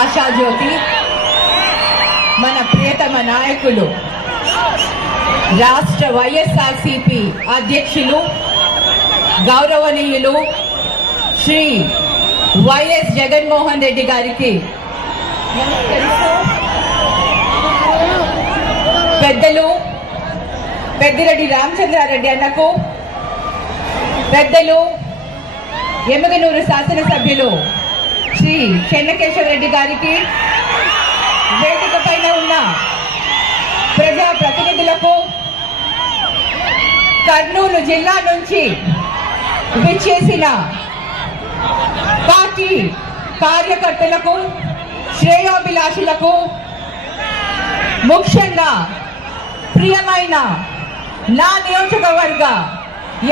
ఆశాజ్యోతి మన ప్రియతమ నాయకులు రాష్ట్ర వైఎస్ఆర్సిపి అధ్యక్షులు గౌరవనీయులు శ్రీ వైఎస్ జగన్మోహన్ రెడ్డి గారికి పెద్దలు పెద్దిరెడ్డి రామచంద్రారెడ్డి అన్నకు పెద్దలు ఎమ్మగనూరు శాసనసభ్యులు శ్రీ చెన్నకేశ్వరరెడ్డి గారికి. వేదిక పైన ఉన్న ప్రజా ప్రతినిధులకు కర్నూలు జిల్లా నుంచి విచ్చేసిన పార్టీ కార్యకర్తలకు శ్రేయోభిలాషులకు ముఖ్యంగా ప్రియమైన నా నియోజకవర్గ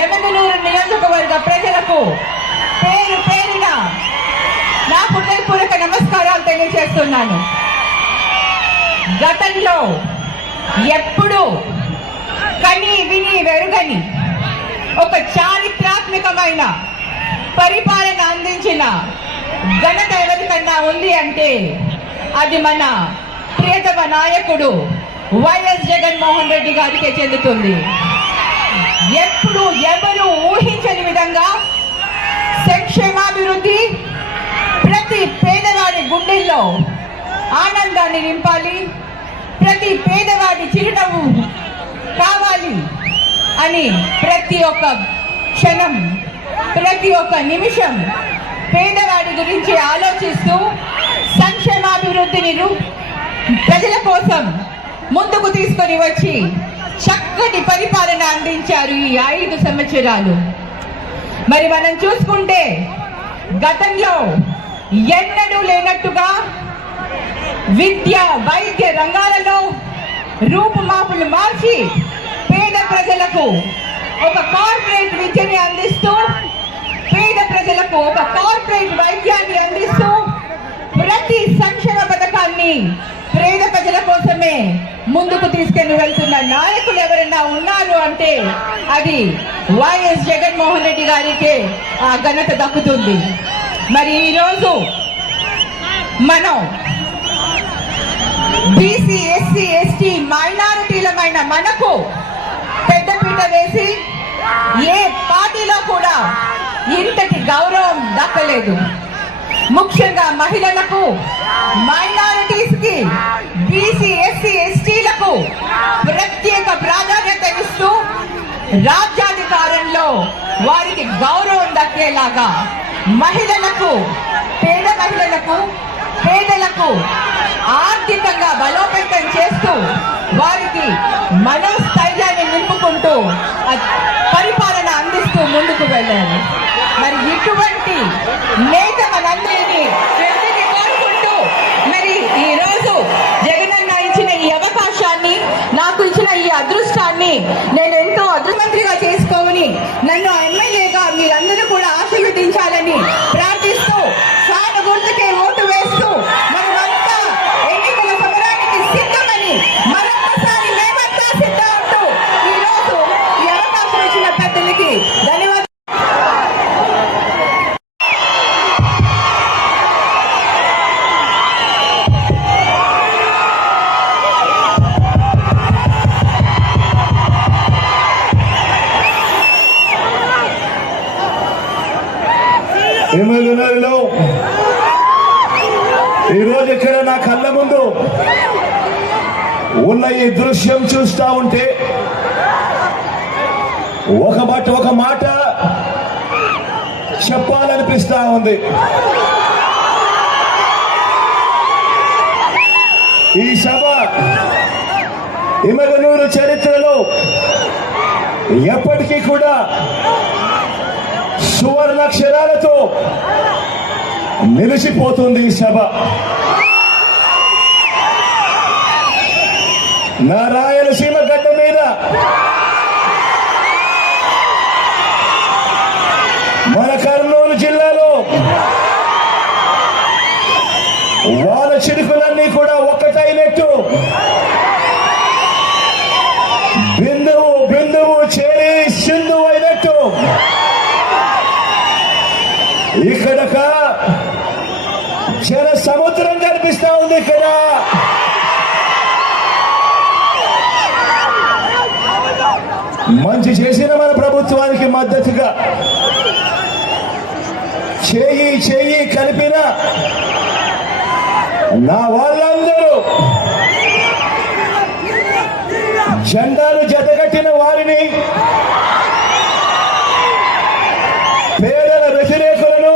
యమగనూరు నియోజకవర్గ ప్రజలకు పేరు పేరున నా హృదయపూర్వక నమస్కారాలు తెలియజేస్తున్నాను. గతంలో ఎప్పుడు కని విని వెరుగని ఒక చారిత్రాత్మకమైన పరిపాలన అందించిన ఘనత ఎవరికన్నా ఉంది అంటే అది మన ప్రియతమ నాయకుడు వైఎస్ జగన్మోహన్ రెడ్డి గారికే చెందుతుంది. ఎప్పుడు ఎవరు ఊహించని విధంగా సంక్షేమాభివృద్ధి ప్రతి పేదవాడి గుండెల్లో ఆనందాన్ని నింపాలి. ప్రతి పేదవాడి చిరునవ్వు కావాలి అని ప్రతి ఒక్క క్షణం ప్రతి ఒక్క నిమిషం పేదవాడి గురించి ఆలోచిస్తూ సంక్షేమాభివృద్ధిని ప్రజల కోసం ముందుకు తీసుకొని వచ్చి చక్కటి పరిపాలన అందించారు ఈ ఐదు సంవత్సరాలు. మరి మనం చూసుకుంటే గతంలో ఎన్నడూ లేనట్టుగా విద్య వైద్య రంగాలలో రూపుమాపులు మార్చి పేద ప్రజలకు ఒక కార్పొరేట్ విద్యని అందిస్తూ పేద ప్రజలకు ఒక కార్పొరేట్ వైద్యాన్ని అందిస్తూ ప్రతి సంక్షేమ పథకాన్ని పేద ప్రజల కోసమే ముందుకు తీసుకెళ్ళి వెళ్తున్న నాయకులు ఎవరైనా ఉన్నారు అంటే అది వైఎస్ జగన్మోహన్ రెడ్డి గారికే ఆ ఘనత దక్కుతుంది. మరి ఈరోజు మనం బీసీ ఎస్సీ ఎస్టీ మైనారిటీలమైన మనకు పెద్దపీట వేసి ఏ పార్టీలో కూడా ఇంతటి గౌరవం దక్కలేదు. ముఖ్యంగా మహిళలకు మైనారిటీస్కి బీసీ ఎస్సీ ఎస్టీలకు ప్రత్యేక ప్రాధాన్యత ఇస్తూ రాజ్యాధికారంలో వారికి గౌరవం దక్కేలాగా మహిళలకు పేద మహిళలకు పేదలకు ఆర్థికంగా బలోపేతం చేస్తూ వారికి మనోస్థైర్యాన్ని నింపుకుంటూ పరిపాలన అందిస్తూ ముందుకు వెళ్ళాలి మరి ఇటువంటి నేత మనందరినీ ప్రతిని కోరుకుంటూ మరి ఈ రోజు జగనన్న ఇచ్చిన ఈ అవకాశాన్ని నాకు ఇచ్చిన ఈ అదృష్టాన్ని ఎమ్మెల్యేలో ఈరోజు ఇక్కడ నా కళ్ళ ముందు ఉన్న ఈ దృశ్యం చూస్తా ఉంటే ఒక బట్ ఒక మాట చెప్పాలనిపిస్తా ఉంది. ఈ సభ ఇమగనూరు చరిత్రలో ఎప్పటికీ కూడా సువర్ణాక్షరాలతో నిలిచిపోతుంది ఈ సభ. నా రాయలసీమ గడ్డ మీద మన కర్నూలు జిల్లాలో వాన చిరుకు మంచి చేసిన మన ప్రభుత్వానికి మద్దతుగా. చేయి చేయి కలిపిన నా వాళ్ళందరూ జెండాలు జతకట్టిన వారిని పేదల వ్యతిరేకులను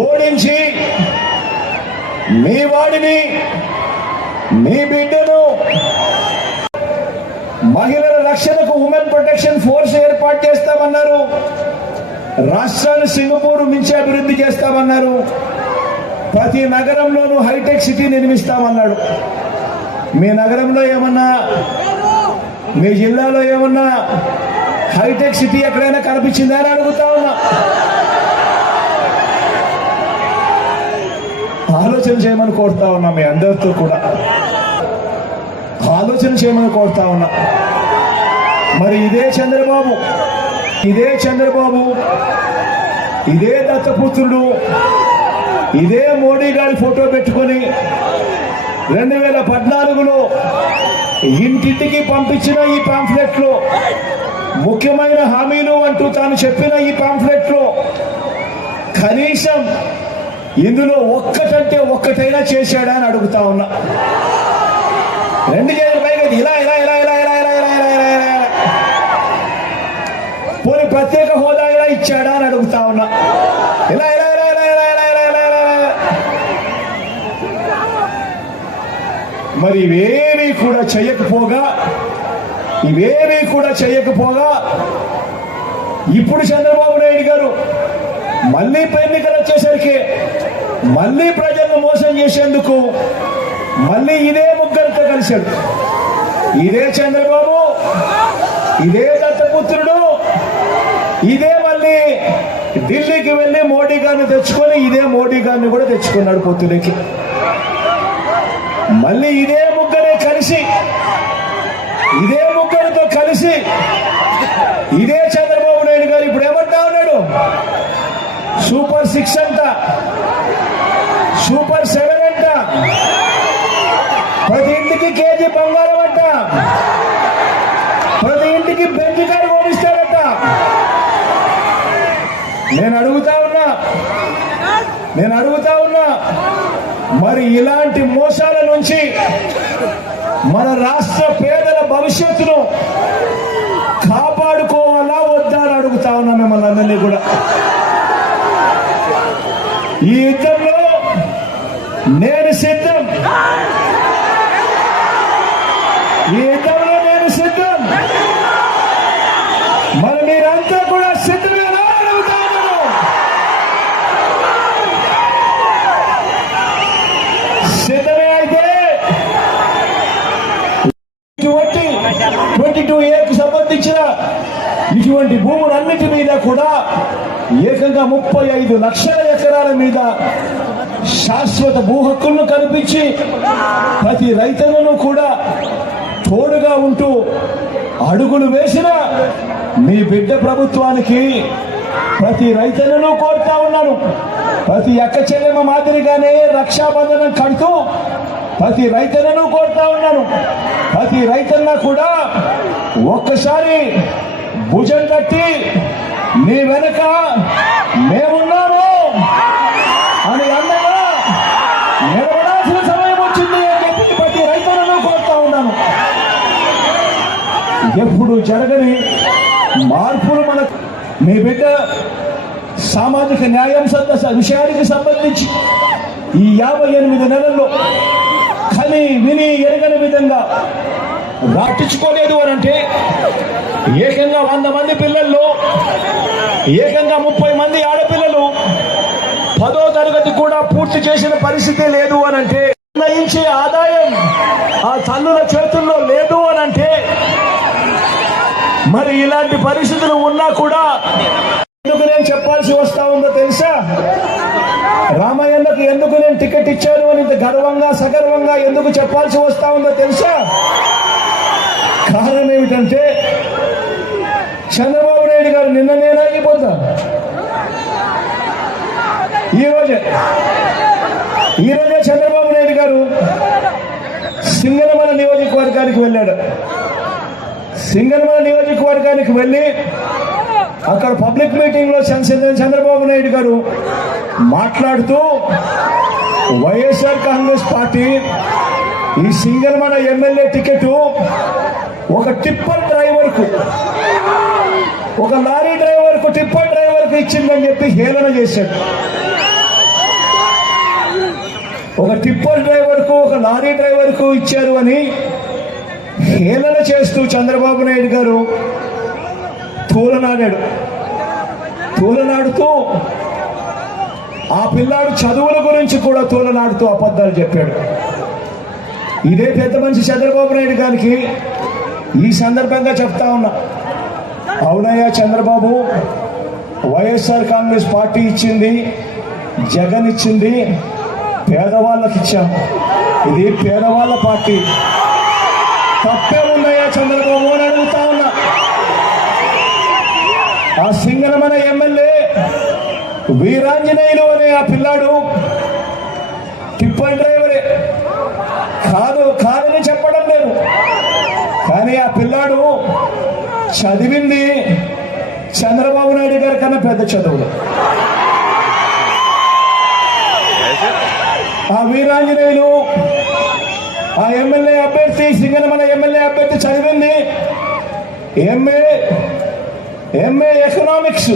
ఓడించి మీ వాడిని మీ బిడ్డను మహిళల రక్షణకు ఉమెన్ ప్రొటెక్షన్ ఫోర్స్ ఏర్పాటు చేస్తామన్నారు. రాష్ట్రాన్ని సింగపూర్ మించి అభివృద్ధి చేస్తామన్నారు. ప్రతి నగరంలోనూ హైటెక్ సిటీ నిర్మిస్తామన్నాడు. మీ నగరంలో ఏమన్నా మీ జిల్లాలో ఏమన్నా హైటెక్ సిటీ ఎక్కడైనా కనిపించిందా అని అడుగుతా ఉన్నా. ఆలోచన చేయమని కోరుతా ఉన్నా మీ అందరితో కూడా. ఆలోచన చేయమని కోరుతా ఉన్నా. మరి ఇదే చంద్రబాబు ఇదే చంద్రబాబు ఇదే దత్తపుత్రుడు ఇదే మోడీ గారి ఫోటో పెట్టుకొని రెండు వేల పద్నాలుగులో ఇంటింటికి పంపించిన ఈ పాంఫ్లెట్లో ముఖ్యమైన హామీలు అంటూ తాను చెప్పిన ఈ పాంఫ్లెట్లో కనీసం ఇందులో ఒక్కటంటే ఒక్కటైనా చేశాడా అని అడుగుతా ఉన్నా రెండు చేతులు పైగా ఇలా ఇలా ఇలా ఇలా ఇలా ఇలా ఇలా ఇలా ఇలా ఇలా ఇలా. పోనీ ప్రత్యేక హోదా ఇలా ఇచ్చాడా అని అడుగుతా ఉన్నా ఇలా ఇలా ఇలా ఇలా ఇలా ఇలా ఇలా ఇలా ఇలా ఇలా. మరి ఇవేమీ కూడా చేయకపోగా ఇవేమీ కూడా చేయకపోగా ఇప్పుడు చంద్రబాబు నాయుడు గారు మళ్ళీ ఎన్నికలు వచ్చేసరికి మళ్ళీ ప్రజలను మోసం చేసేందుకు మళ్ళీ ఇదే ముగ్గురితో కలిశాడు. ఇదే చంద్రబాబు ఇదే దత్తపుత్రుడు ఇదే మళ్ళీ ఢిల్లీకి వెళ్ళి మోడీ గారిని తెచ్చుకొని ఇదే మోడీ గారిని కూడా తెచ్చుకున్నాడు పొత్తులకి. మళ్ళీ ఇదే ముగ్గురే కలిసి ఇదే ముగ్గురితో కలిసి ఇదే చంద్రబాబు నాయుడు గారు ఇప్పుడు ఏమంటా ఉన్నాడు సూపర్ సిక్స్ అంట సూపర్ సెవెన్ అంట ప్రతి ఇంటికి కేజీ బంగారం అంట. ప్రతి ఇంటికి బెంచ్ కారు ఓడిస్తాడట నేను అడుగుతా ఉన్నా. నేను అడుగుతా ఉన్నా. మరి ఇలాంటి మోసాల నుంచి మన రాష్ట్ర పేదల భవిష్యత్తును కాపాడుకోవాలా వద్దా అని అడుగుతా ఉన్నా మిమ్మల్ని అందరినీ కూడా. ఈ యుద్ధంలో నేను సిద్ధం. ఈ యుద్ధంలో నేను సిద్ధం. మరి మీరంతా కూడా సిద్ధమేనా అని సిద్ధమే అయితే ఇటువంటి ట్వంటీ టూ ఏకు సంబంధించిన ఇటువంటి భూములన్నిటి మీద కూడా ఏకంగా ముప్పై ఐదు లక్షల ఎకరాల మీద శాశ్వత భూ హక్కులను కల్పించి ప్రతి రైతులను కూడా తోడుగా ఉంటూ అడుగులు వేసిన మీ బిడ్డ ప్రభుత్వానికి ప్రతి రైతులను కోరుతా ఉన్నాను. ప్రతి అక్క చెల్లెమ్మ మాదిరిగానే రక్షాబంధనం కడుతూ ప్రతి రైతులను కోరుతా ఉన్నాను. ప్రతి రైతన్న కూడా ఒక్కసారి భుజం కట్టి నీ వెనక ఎప్పుడు జరగని మార్పులు మన మీ బిడ్డ సామాజిక న్యాయం సంద విషయానికి సంబంధించి ఈ యాభై ఎనిమిది నెలల్లో కని విని ఎరగని విధంగా రాటించుకోలేదు అని అంటే ఏకంగా వంద మంది పిల్లల్లో ఏకంగా ముప్పై మంది ఆడపిల్లలు పదో తరగతి కూడా పూర్తి చేసిన పరిస్థితి లేదు అని అంటే నిర్ణయించే ఆదాయం ఆ తల్లుల చేతుల్లో లేదు. మరి ఇలాంటి పరిస్థితులు ఉన్నా కూడా ఎందుకు నేను చెప్పాల్సి వస్తా ఉందో తెలుసా? రామయ్యన్నకు ఎందుకు నేను టికెట్ ఇచ్చాను అని ఇంత గర్వంగా సగర్వంగా ఎందుకు చెప్పాల్సి వస్తా ఉందో తెలుసా? కారణం ఏమిటంటే చంద్రబాబు నాయుడు గారు నిన్న నేనాగిపోతా ఈరోజే ఈరోజే చంద్రబాబు నాయుడు గారు సింగనమల నియోజకవర్గానికి వెళ్ళాడు. సింగల్మల నియోజకవర్గానికి వెళ్ళి అక్కడ పబ్లిక్ మీటింగ్లో చంద్ర- చంద్రబాబు నాయుడు గారు మాట్లాడుతూ వైఎస్ఆర్ కాంగ్రెస్ పార్టీ ఈ సింగల్మల ఎమ్మెల్యే టికెట్ ఒక టిప్పర్ డ్రైవర్కు ఒక లారీ డ్రైవర్కు టిప్పర్ డ్రైవర్కు ఇచ్చిందని చెప్పి హేళన చేశాడు. ఒక టిప్పర్ డ్రైవర్కు ఒక లారీ డ్రైవర్కు ఇచ్చారు అని హేళన చేస్తూ చంద్రబాబు నాయుడు గారు తూలనాడాడు. తూలనాడుతూ ఆ పిల్లాడు చదువుల గురించి కూడా తూలనాడుతూ అబద్ధాలు చెప్పాడు. ఇదే పెద్ద మనిషి చంద్రబాబు నాయుడు గారికి ఈ సందర్భంగా చెప్తా ఉన్నా. అవునయ్యా చంద్రబాబు వైఎస్ఆర్ కాంగ్రెస్ పార్టీ ఇచ్చింది జగన్ ఇచ్చింది పేదవాళ్ళకి ఇచ్చాం. ఇది పేదవాళ్ళ పార్టీ. తప్పే ఉందయ్యా చంద్రబాబు అని అడుగుతా ఉన్నా. ఆ సింగనమన ఎమ్మెల్యే వీరాంజనేయులు అనే ఆ పిల్లాడు టిప్పర్ డ్రైవరే. కాదు కాదని చెప్పడం లేదు. కానీ ఆ పిల్లాడు చదివింది చంద్రబాబు నాయుడు గారి కన్నా పెద్ద చదువులు ఆ వీరాంజనేయులు ఆ ఎమ్మెల్యే అభ్యర్థి సింగనమల ఎమ్మెల్యే అభ్యర్థి చదివింది. ఎంఏ ఎంఏ ఎకనామిక్స్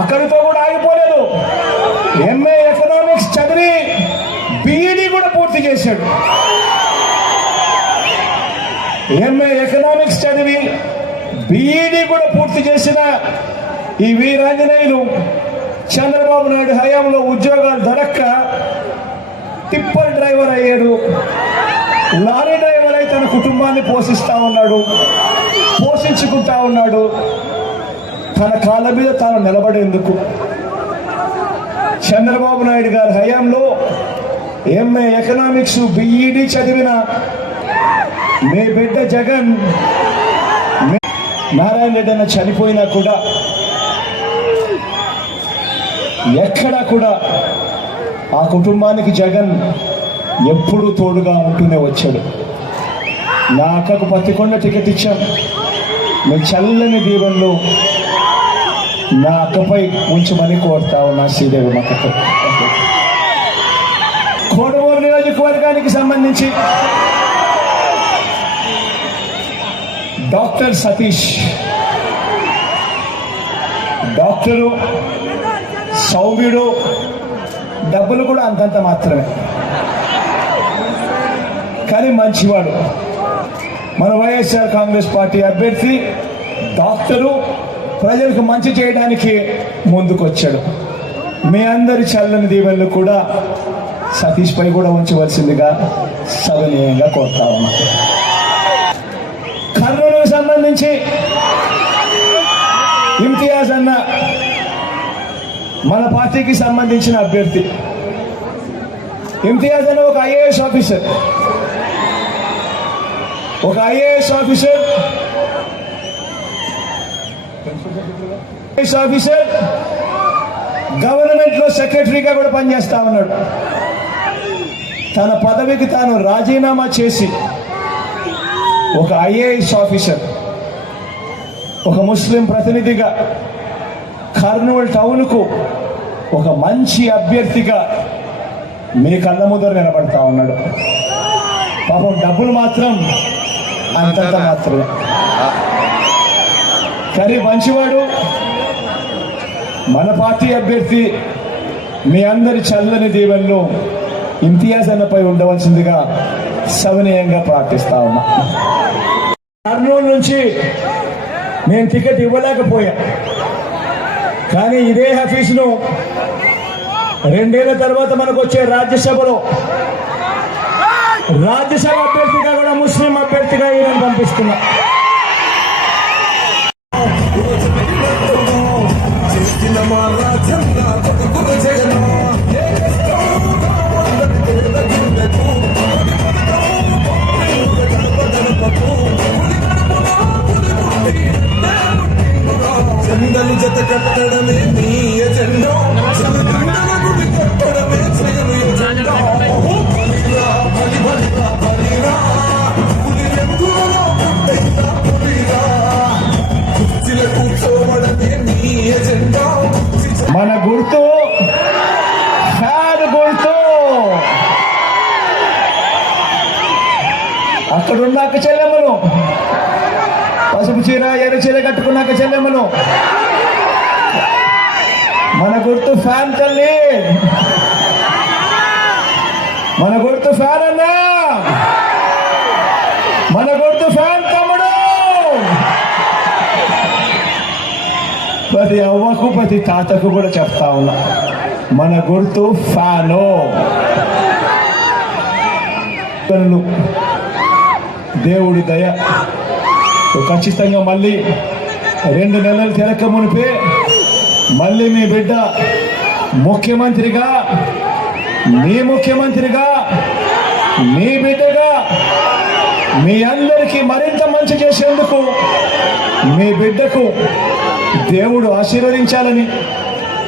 అక్కడితో కూడా ఆగిపోలేదు. ఎంఏ ఎకనామిక్స్ చదివి బీఈడి కూడా పూర్తి చేశాడు. ఎంఏ ఎకనామిక్స్ చదివి బీఈడి కూడా పూర్తి చేసిన ఈ వీరాంజనేయులు చంద్రబాబు నాయుడు హయాంలో ఉద్యోగాలు దొరక్క టిప్పర్ డ్రైవర్ అయ్యాడు. లారీ డ్రైవర్ అయి తన కుటుంబాన్ని పోషిస్తూ ఉన్నాడు. పోషించుకుంటా ఉన్నాడు. తన కాళ్ళ మీద తాను నిలబడేందుకు. చంద్రబాబు నాయుడు గారి హయాంలో ఎంఏ ఎకనామిక్స్ బిఈడి చదివిన మీ బిడ్డ జగన్ నారాయణ రెడ్డి అన్న చనిపోయినా కూడా ఎక్కడా కూడా ఆ కుటుంబానికి జగన్ ఎప్పుడూ తోడుగా ఉంటూనే వచ్చాడు. నా అక్కకు పత్తికొండ టికెట్ ఇచ్చాం మీ చల్లని దీవెనలో నా అక్కపై ఉంచమని కోరుతా ఉన్నా శ్రీదేవి అక్కతో కోడమూరు నియోజకవర్గానికి సంబంధించి డాక్టర్ సతీష్ డాక్టరు సౌమ్యుడు డబ్బులు కూడా అంతంత మాత్రమే. కానీ మంచివాడు. మన వైఎస్ఆర్ కాంగ్రెస్ పార్టీ అభ్యర్థి డాక్టరు ప్రజలకు మంచి చేయడానికి ముందుకొచ్చాడు. మీ అందరి చల్లని దీవెనలు కూడా సతీష్ పై కూడా ఉంచవలసిందిగా సవినీయంగా కోరుతా ఉన్నా. కర్నూలుకు సంబంధించి ఇమ్తియాజ్ అన్న మన పార్టీకి సంబంధించిన అభ్యర్థి. ఇమ్తియాజ్ అనే ఒక ఐఏఎస్ ఆఫీసర్. ఒక ఐఏఎస్ ఆఫీసర్. ఐఏఎస్ ఆఫీసర్ గవర్నమెంట్లో సెక్రటరీగా కూడా పనిచేస్తా ఉన్నాడు. తన పదవికి తాను రాజీనామా చేసి ఒక ఐఏఎస్ ఆఫీసర్ ఒక ముస్లిం ప్రతినిధిగా కర్నూలు టౌన్కు ఒక మంచి అభ్యర్థిగా మీ కళ్ళ ముందర నిలబడతా ఉన్నాడు. పాపం డబ్బులు మాత్రం అంతంత మాత్రమే. కానీ మంచివాడు. మన పార్టీ అభ్యర్థి మీ అందరి చల్లని దీవెనలు ఇంతియాజ్ అన్నపై ఉండవలసిందిగా సవినయంగా ప్రార్థిస్తా ఉన్నా. కర్నూలు నుంచి నేను టికెట్ ఇవ్వలేకపోయా. కానీ ఇదే హఫీజ్ను రెండేళ్ళ తర్వాత మనకు వచ్చే రాజ్యసభలో రాజ్యసభ అభ్యర్థిగా కూడా ముస్లిం అభ్యర్థిగా ఈయన పంపిస్తున్నా. జెండలు జత కట్టడమే నీ ఎజెండా. జనగణన గుడి కట్టడమే చేయను ఎజెండా. మన గుర్తు. ఫ్యాన్ గుర్తు. అక్కడున్నాక చెల్లెమ్మను పసుపు చీర ఎర్ర చీర కట్టుకున్నాక చెల్లెమ్మను. మన గుర్తు ఫ్యాన్ తల్లి. మన గుర్తు ఫ్యాన్ అన్నా. మన గుర్తు ఫ్యాన్ తమ్ముడు. ప్రతి అవ్వకు ప్రతి తాతకు కూడా చెప్తా ఉన్నా మన గుర్తు ఫ్యాను. దేవుడి దయ. ఖచ్చితంగా మళ్ళీ రెండు నెలలు తిరక్క మునిపే మళ్ళీ మీ బిడ్డ ముఖ్యమంత్రిగా మీ ముఖ్యమంత్రిగా మీ బిడ్డగా మీ అందరికీ మరింత మంచి చేసేందుకు మీ బిడ్డకు దేవుడు ఆశీర్వదించాలని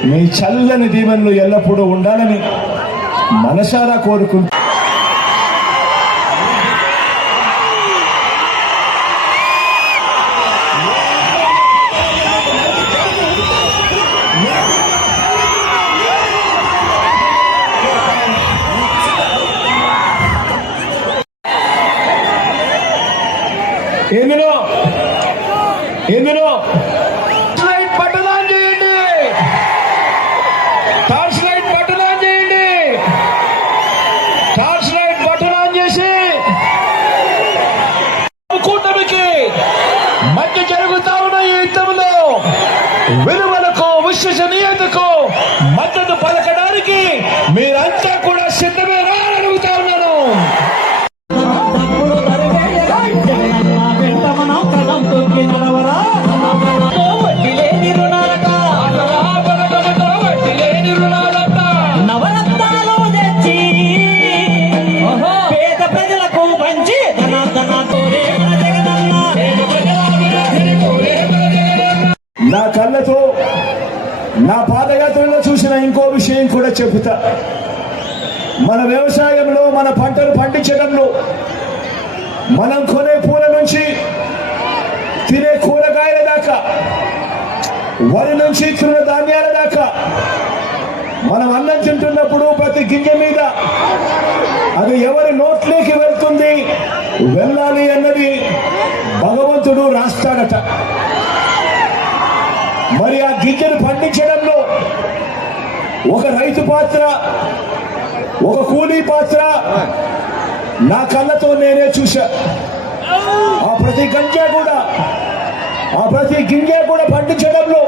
మీ చల్లని దీవెనలు ఎల్లప్పుడూ ఉండాలని మనసారా కోరుకుంటూ ఎందులో? లైట్ బటన్ చేయండి. టార్చ్ లైట్ బటన్ చేయండి. టార్చ్ లైట్ బటన్ చేసి. కూటమికి మధ్య జరుగుతా ఉన్న ఈ యుద్ధంలో విలువలకు విశ్వసనీయతకు మద్దతు పలకడానికి మీరంతా కూడా సిద్ధమేనా అని నేను కూడా చెబుతా. మన వ్యవసాయంలో మన పంటలు పండించడంలో మనం కొనే పూల నుంచి తినే కూరగాయల దాకా వరి నుంచి తిన్న ధాన్యాల దాకా మనం అన్నం తింటున్నప్పుడు ప్రతి గింజ మీద అది ఎవరి నోట్లోకి వెళ్తుంది వెళ్ళాలి అన్నది భగవంతుడు రాస్తాడట. మరి ఆ గింజను పండించడంలో ఒక రైతు పాత్ర ఒక కూలీ పాత్ర నా కళ్ళతో నేనే చూశా. ఆ ప్రతి గంజే కూడా ఆ ప్రతి గింజ కూడా పండించడంలో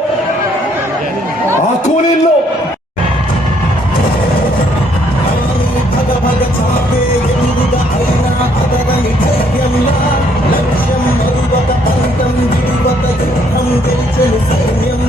ఆ కూలీల్లో. సైన్యం.